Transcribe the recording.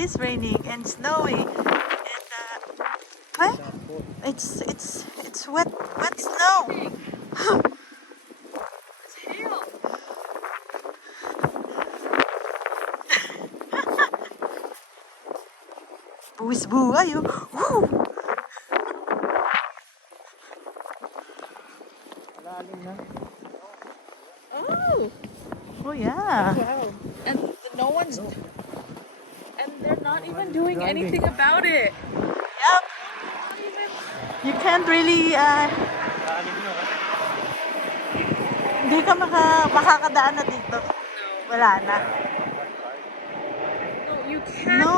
is raining and snowy, and what? It's wet snow. It's hail. Buwis buhay oh. Woo! Oh, Oh yeah. wow. And no one's, and they're not even doing anything about it. Yep. Not even. You can't really hindi ka makakadaan na dito. Wala na. No, you can't. No.